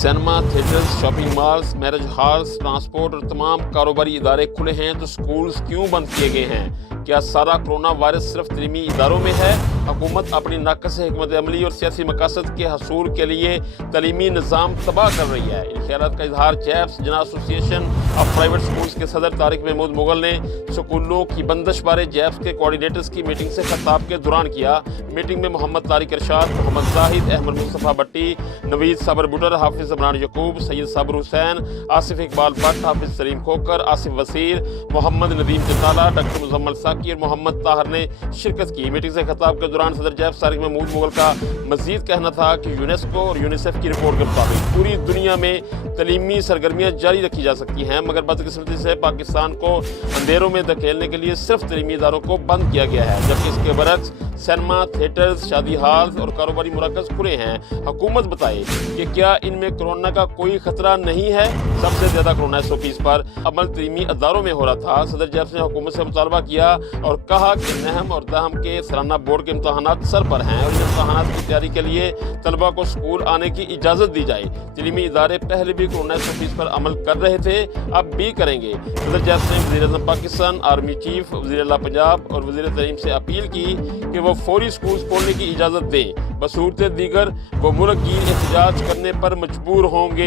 Cinema, theatres, shopping malls, marriage halls, transport اور تمام کاروباری ادارے کھلے ہیں تو سکولز کیوں بند کیے گئے ہیں؟ کیا سارا کرونا وائرس صرف تعلیمی اداروں میں ہے؟ حکومت اپنی ناقص حکمت عملی اور سیاسی مقاصد کے حصول کے لیے تعلیمی نظام تباہ کر رہی ہے۔ ان خیالات کا اظہار چیپس جناح ایسوسی ایشن آف پرائیویٹ سکولز کے صدر طارق محمود مغل نے سکولوں کی بندش بارے جیپس کے کوآرڈینیٹرز کی میٹنگ سے خطاب کے دوران کیا۔ میٹنگ میں محمد طارق ارشاد، محمد زاہد، احمد مصطفیٰ بٹی، نوید صابر بٹر، حافظ عمران یعقوب، سید صابر حسین، آصف اقبال بٹ، حافظ سلیم کھوکر، آصف وزیر، محمد ندیم چندالہ، ڈاکٹر مزمل ساکی اور محمد طاہر نے شرکت کی۔ میٹنگ سے خطاب کے دوران صدر جیپس طارق محمود مغل کا مزید کہنا تھا کہ یونیسکو اور یونیسیف کی رپورٹ کے مطابق پوری دنیا میں تعلیمی سرگرمیاں جاری رکھی جا سکتی ہیں، مگر بدقسمتی سے پاکستان کو اندھیروں میں دھکیلنے کے لیے صرف تعلیمی اداروں کو بند کیا گیا ہے، جبکہ اس کے برعکس سینما، تھیٹرز، شادی ہالز اور کاروباری مراکز کھلے ہیں۔ حکومت بتائے کہ کیا ان میں کرونا کا کوئی خطرہ نہیں ہے؟ سب سے زیادہ کرونا SOPs پر عمل تعلیمی اداروں میں ہو رہا تھا۔ صدر جیپس نے حکومت سے مطالبہ کیا اور کہا کہ نہم اور دہم کے سالانہ بورڈ کے امتحانات سر پر ہیں اور ان امتحانات کی تیاری کے لیے طلبہ کو اسکول آنے کی اجازت دی جائے۔ تعلیمی ادارے پہلے بھی کرونا SOPs پر عمل کر رہے تھے، اب بھی کریں گے۔ صدر جیپس نے وزیر اعظم پاکستان، آرمی چیف، وزیر اعلیٰ پنجاب اور وزیر تعلیم سے اپیل کی کہ وہ فوری اسکولز کھولنے کی اجازت دیں، بصورت دیگر وہ ملک گیر احتجاج کرنے پر مجبور ہوں گے۔